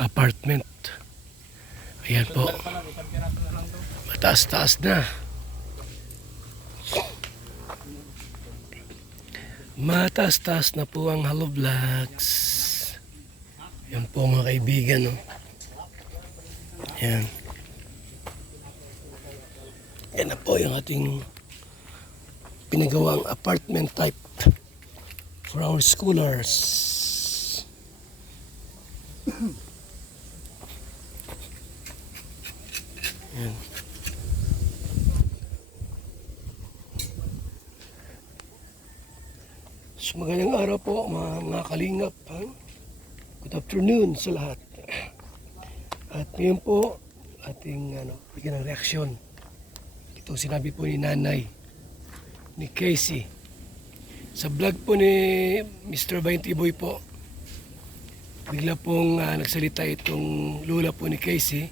apartment. Ayan po. Mataas-taas na. Mataas-taas na po ang Hello Vlogs. Yan po mga kaibigan. No? Yan. Yan na po yung ating pinagawang apartment type for our scholars. Yan. So, magandang araw po mga kalingap. Ha? Good afternoon sa lahat. At ngayon po ating bigyan ng reaksyon. Ito sinabi po ni nanay ni Casey sa vlog po ni Mr. 20 Boy po. Bigla pong nagsalita itong lula po ni Casey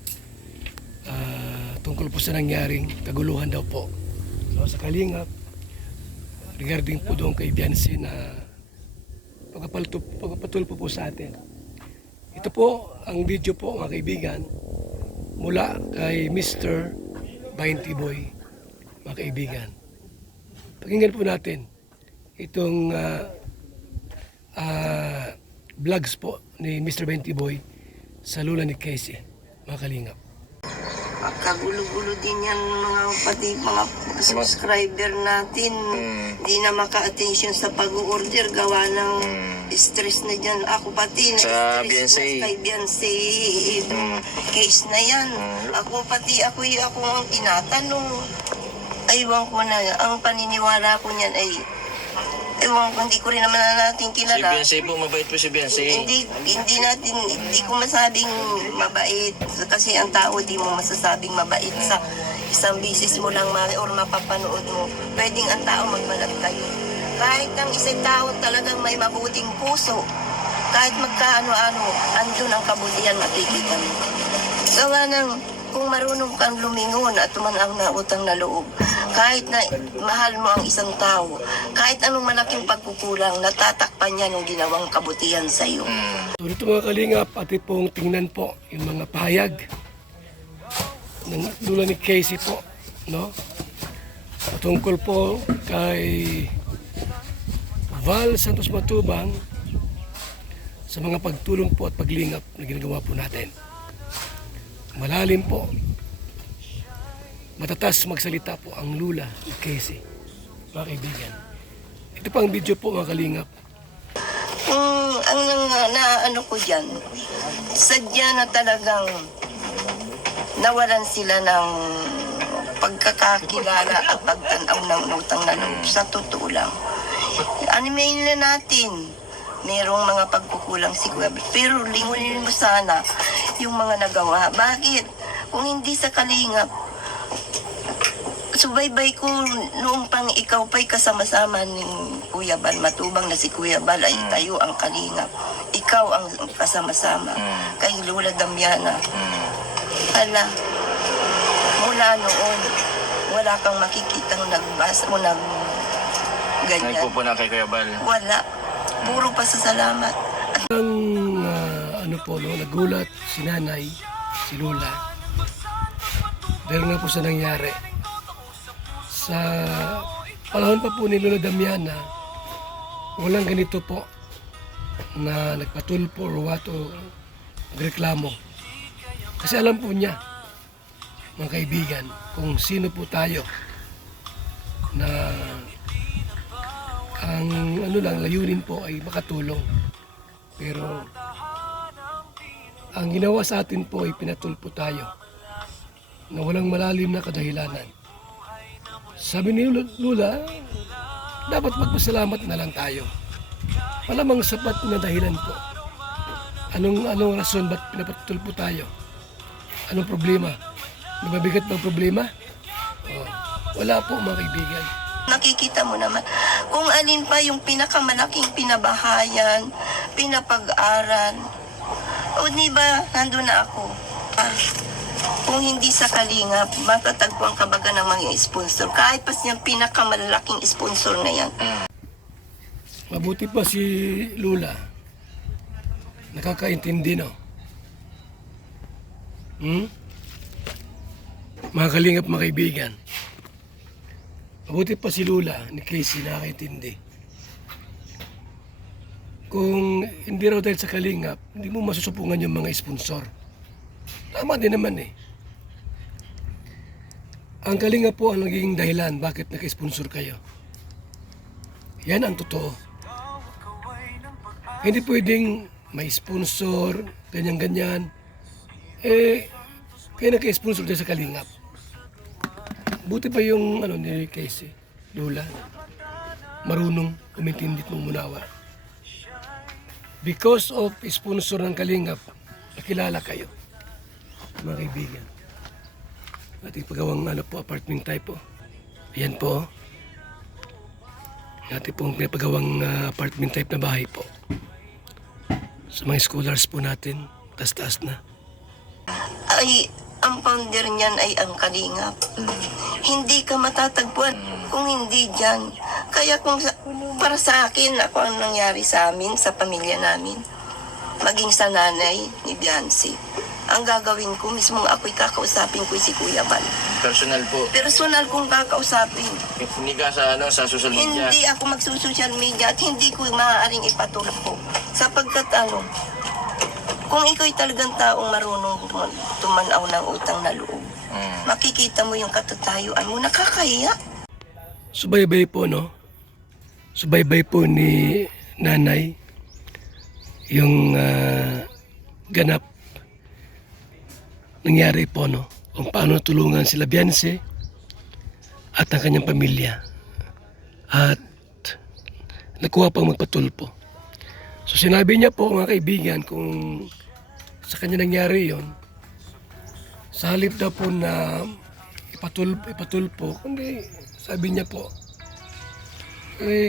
tungkol po sa nangyaring kaguluhan daw po. So sa kalingap regarding po doon kay Biancy na pagpapatulpo po sa atin. Ito po ang video po mga kaibigan mula kay Mr. 20 Boy mga kaibigan. Pakinggan po natin itong vlogs po ni Mr. 20 Boy sa lula ni Casey mga kalingap. Kagulo-gulo din yan pati mga subscriber natin. Hindi na maka-attention sa pag-order gawa ng stress na dyan. Ako pati sa na-stress na kay Biancy case na yan. Ako ang tinatanong. Aywan ko na, ang paniniwala ko niyan ay ewan ko, hindi ko rin naman natin Si kilala. Biancy po, mabait po si Biancy. Hindi ko masabing mabait kasi ang tao di mo masasabing mabait sa isang bisis mo lang or mapapanood mo. Pwedeng ang tao magmalat kayo. Kahit ang isang tao talagang may mabuting puso, kahit magkaano-ano, andun ang kabutihan makikita mo. So nga nang, kung marunong kang lumingon at tumanang na utang na loob, kahit na mahal mo ang isang tao, kahit anong malaking pagkukulang, natatakpan niya nung ginawang kabutihan sa iyo. So dito mga kalingap, atin pong tingnan po yung mga pahayag ng lula ni Casey po, no? Tungkol po kay Val Santos Matubang sa mga pagtulong po at paglingap na ginagawa po natin. Malalim po, matatas magsalita po ang lula ni Casey, mga kaibigan. Ito pa ang video po mga kalingap. Ang naano ko dyan, sadya na talagang nawalan sila ng pagkakakilala at pagtanaw ng utang na loob. Sa totoo lang. Animayin na natin. Merong mga pagkukulang si Kuya. Pero lingunin mo sana yung mga nagawa. Bakit? Kung hindi sa kalingap, subaybay ko noong pang ikaw pa'y kasama-sama ni Kuya Bal Matubang na si Kuya Bal ay tayo ang kalingap. Ikaw ang kasama-sama kay Lola Damiana. Hala, mula noon, wala kang makikitang nagbasa o ganyan. Nagpupuna kay Kuya Bal. Wala. Puro pasasalamat. Ang nagulat si nanay, si Lola. Dahil nga po sa nangyari. Sa panahon pa po ni Lola Damiana, walang ganito po na nagpatulpo o wato nagreklamo. Kasi alam po niya, mga kaibigan, kung sino po tayo na ang layunin po ay makatulong. Pero ang ginawa sa atin po ay pinatulpo tayo na walang malalim na kadahilanan. Sabi ni Lula, dapat magpasalamat na lang tayo. Malamang sapat na dahilan po. Anong rason ba't pinapatulpo tayo? Anong problema? Mabigat bang problema? Wala po mga kaibigan. Nakikita mo naman kung alin pa yung pinakamalaking pinabahayan, pinapag-aral. O di ba, nandun na ako. Kung hindi sa kalingap, matatagpuan ka baga ng mga sponsor. Kahit pa siyang pinakamalaking sponsor na yan. Mabuti pa si Lula. Nakakaintindi, no? Mga kalingap, mga kaibigan. Mabuti pa si Lula ni Casey nakakaintindi. Kung hindi raw dahil sa kalingap, hindi mo masusupungan yung mga sponsor. Tama din naman eh. Ang kalingap po ang naging dahilan bakit naka-sponsor kayo. Yan ang totoo. Hindi pwedeng may sponsor, ganyan-ganyan. Kaya naka-sponsor dahil sa kalingap. Buti pa yung ni Casey, Lula, marunong umintindi at mumunawa. Because of sponsor ng kalingap, nakilala kayo, mga kaibigan. Ating pagawang apartment type po. Ayan po. Ating pong pinapagawang apartment type na bahay po. Sa mga scholars po natin, taas-taas na. Ay, ang founder niyan ay ang kalingap. Hindi ka matatagpuan kung hindi dyan. Kaya para sa akin, ako ang nangyari sa amin, sa pamilya namin, maging sa nanay ni Biancy. Ang gagawin ko, mismong ako'y kakausapin ko si Kuya Bal. Personal po. Personal kong kakausapin. Hindi ka sa social media. Hindi ako magsusocial media at hindi ko maaaring ipatulog ko. Sapagkat kung ikaw'y talagang taong marunong tumanaw ng utang na loob, makikita mo yung katatayuan mo, nakakahiya. Subaybay po, no? Subaybay po ni nanay yung ganap nangyari po, no? Kung paano tulungan sila Biancy at ang kanyang pamilya. At nakuha pang magpatulpo. So sinabi niya po, mga kaibigan, kung sa kanya nangyari yon, sa halip daw po na ipatulpo, kundi sabi niya po,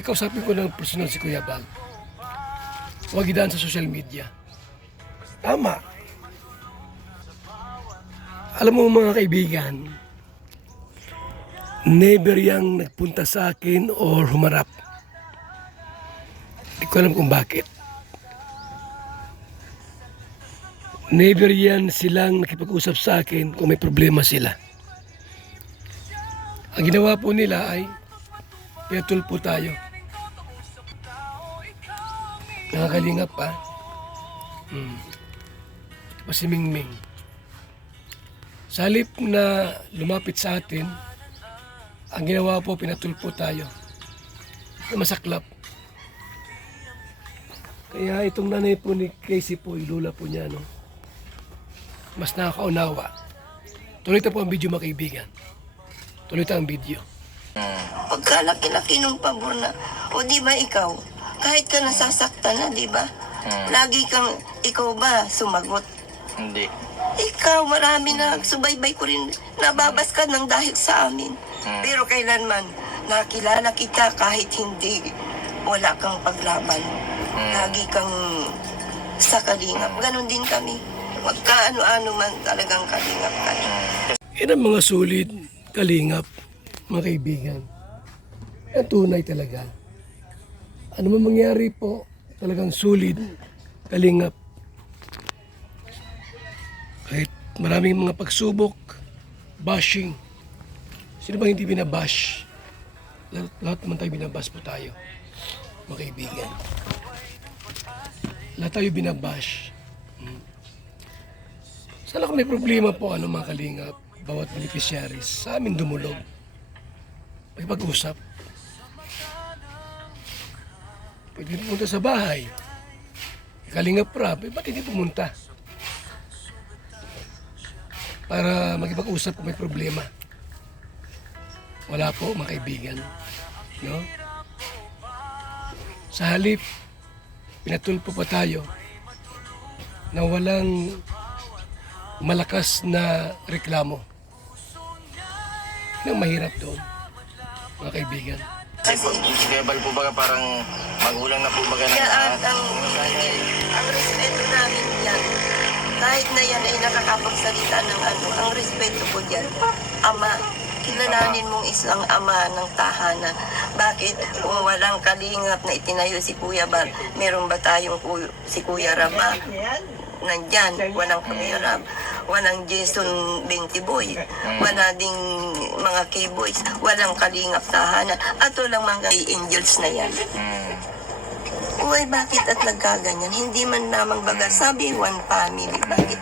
kausapin ko ng personal si Kuya Bal. Huwag idaan sa social media. Tama. Alam mo, mga kaibigan, never yang nagpunta sa akin or humarap. Hindi ko alam kung bakit. Never yan silang nakipag-usap sa akin kung may problema sila. Ang ginawa po nila ay pinatulpo tayo. Nakakalingap pa. Tapos si Mingming. Sa halip na lumapit sa atin, ang ginawa po, pinatulpo tayo. Na masaklap. Kaya itong nanay po ni Casey po, ilula po niya, no? Mas nakakaunawa. Tuloy po ang video, mga kaibigan. Tuloy ang video. Pagkalaki-laki ng pabor na, o di ba ikaw, kahit ka nasasaktan na, di ba? Lagi kang, ikaw ba, sumagot? Hindi. Ikaw, marami na, subaybay ko rin, nababas ka ng dahil sa amin. Pero kailanman, nakilala kita kahit hindi, wala kang paglaban. Lagi kang sa kalingap. Ganon din kami. Magkaano-ano man talagang kalingap ka. Yan ang mga solid kalingap, mga kaibigan. Yan tunay talaga. Ano man mangyari po, talagang solid kalingap. Kahit maraming mga pagsubok, bashing. Sino ba hindi binabash? Lahat naman tayo binabash po tayo, mga kaibigan. Lahat tayo binabash. Sana kung may problema po, mga kalingap, bawat beneficiaries, sa amin dumulog. Pag-usap. Pwede pumunta sa bahay. Kalingap Rab, ba't hindi pumunta? Para magipag-usap kung may problema. Wala po, mga kaibigan. No? Sa halip, pinatulpo pa tayo na walang malakas na reklamo. Yan ang mahirap doon, mga kaibigan. Kasi si Bal po baga parang magulang na po baga na Kaya lahat. ang respeto namin yan, kahit na yan ay nakakapagsalita ng ang respeto ko dyan, ama, kilalanin mong isang ama ng tahanan. Bakit kung walang kalingap na itinayo si Kuya Bal, meron ba tayong si Kuya Rama? Nandyan, walang Kuya Ram. walang Jason 20 boy, wala ding mga K-boys, walang kalingap tahanan, at walang mga angels na yan. Mm. Uy, bakit at nagkaganyan? Hindi man lamang baga, sabi one family, bakit?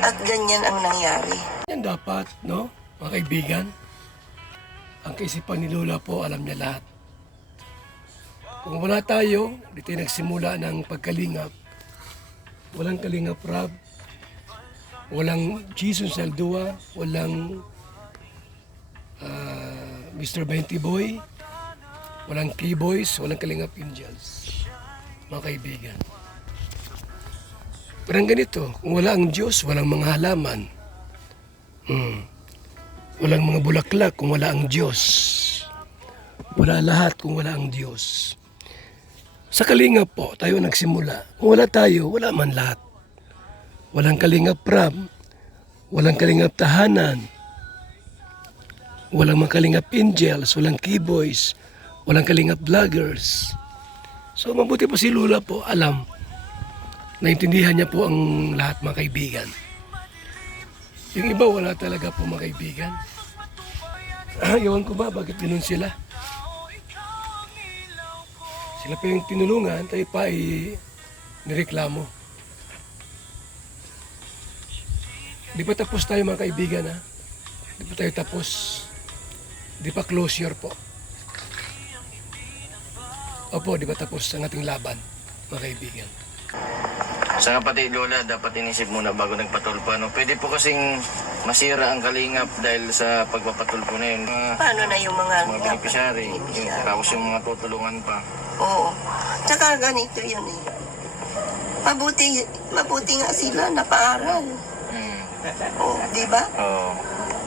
At ganyan ang nangyari. Yan dapat, no? Mga kaibigan, ang kaisipan ni Lola po, alam niya lahat. Kung wala tayo, di tayo nagsimula ng pagkalingap. Walang kalingap Rab, walang Jesus Saldua, walang Mr. 20 Boy, walang K-Boys, walang kalingap Angels. Mga kaibigan. Parang ganito, kung wala ang Diyos, walang mga halaman. Walang mga bulaklak kung wala ang Diyos. Wala lahat kung wala ang Diyos. Sa kalingap po, tayo nagsimula. Kung wala tayo, wala man lahat. Walang kalingap Rab, walang kalingap tahanan, walang mga kalingap angels, walang keyboys, walang kalingap vloggers. So mabuti pa si Lola po, alam, naintindihan niya po ang lahat mga kaibigan. Yung iba wala talaga po mga kaibigan. Ewan ko ba, bakit ganun sila? Sila pa yung tinulungan, tayo pa ay nireklamo. Di pa tapos tayo mga kaibigan ha? Di pa tayo tapos. Di pa closure po. Opo, di pa tapos ang ating laban mga kaibigan. Sa kapatid Lola, dapat inisip muna bago nagpatulpo. Ano? Pwede po kasing masira ang kalingap dahil sa pagpapatulpo na yun. Paano na yung mga Beneficiary, tapos yung mga tutulungan pa. Oo. Tsaka ganito yun eh. Mabuti nga sila, napaaral. Mm. Oo, di ba? Oo.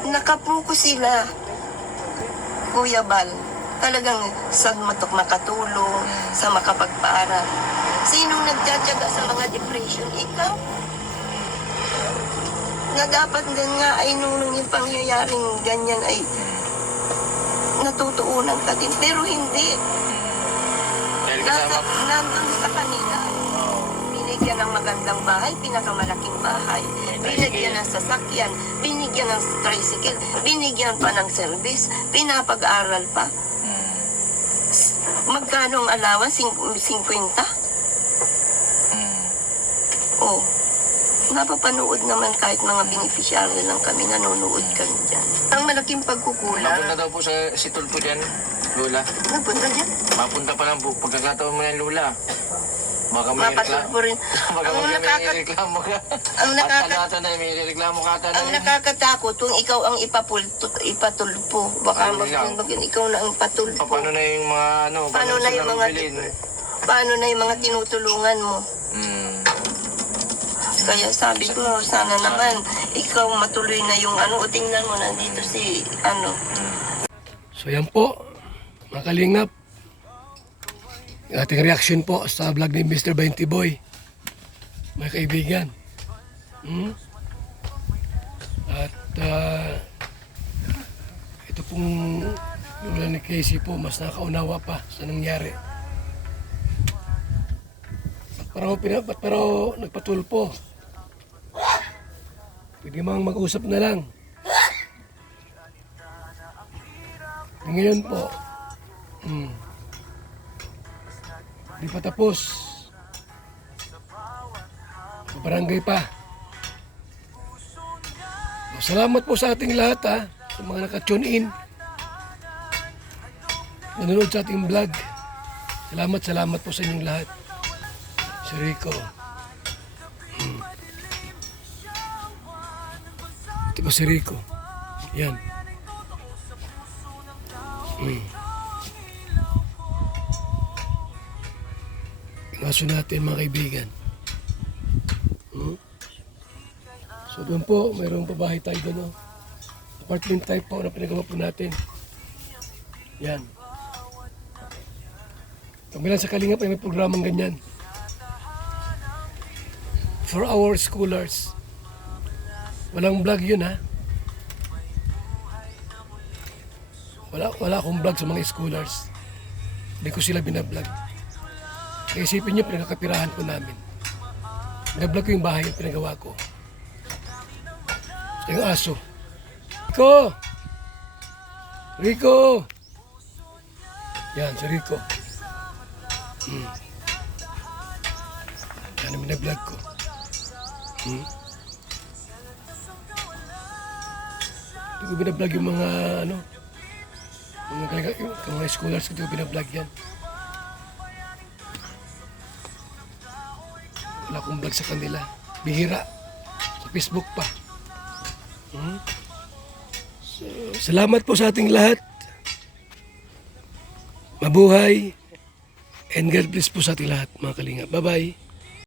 Nakapuko sila, Kuya Bal. Talagang sa matok makatulong, sa makapagpaaral. Sinong nagtsatsaga sa mga depression? Ikaw. Na dapat din nga ay nung yung pangyayaring ganyan ay natutuunan ka din. Pero hindi. Dahil kasama, Nandun sa kanila. Binigyan ng magandang bahay, pinakamalaking bahay. Binigyan ng sasakyan, binigyan ng tricycle, binigyan pa ng service, pinapag-aral pa. Magkano ang allowance? 50? Oh, napapanood naman kahit mga beneficiary lang kami, nanonood kami dyan. Ang malaking pagkukulang, mapunta daw po sa si Tulpo dyan, Lola. napunta dyan. Mapunta pa lang po, pagkakataon mo yan, Lola. Baka may Mapatulpo rin. Baka Ang may reklamo ka. ang At na may reklamo ka ata ang nakakatakot kung ikaw ang ipatulpo. Baka ikaw na ang patulpo. Paano na yung mga ano? Paano na yung mga paano na yung mga tinutulungan mo? Mm. Kaya sabi ko, sana naman ikaw matuloy na yung ano, o tingnan mo nandito si ano. So yan po, mga kalingap. Yung ating reaction po sa vlog ni Mr. 20 Boy. Mga kaibigan. At ito pong Lola ni Casey po, mas nakaunawa pa sa nangyari. Pero nagpatulpo. Pwede mang mag-usap na lang. Ngayon po, di pa tapos. Barangay pa. Salamat po sa ating lahat ha, sa mga naka-tune in. Nanonood sa ating vlog. Salamat po sa inyong lahat. Si Rico. Ito ba si Rico? Yan. Inaso natin mga kaibigan. So doon po, mayroong pabahay tayo doon. Oh. Apartment type po na pinagawa po natin. Yan. Pagbilang sa Kalingap ay may programang ganyan. For our scholars. Walang vlog yun ha. Wala akong vlog sa mga scholars. Hindi ko sila binablog. Kaya isipin nyo, pinagkakapirahan po namin. Binablog ko yung bahay yung pinagawa ko. Sa yung aso. Rico! Rico! Yan, si Rico. Yan ang minablog ko. Hindi ko binablog yung mga ano, mga scholars, hindi ko binablog yan. Wala akong vlog sa kanila. Bihira. Sa Facebook pa. So, salamat po sa ating lahat. Mabuhay. And God bless po sa ating lahat, mga kalingap. Bye-bye.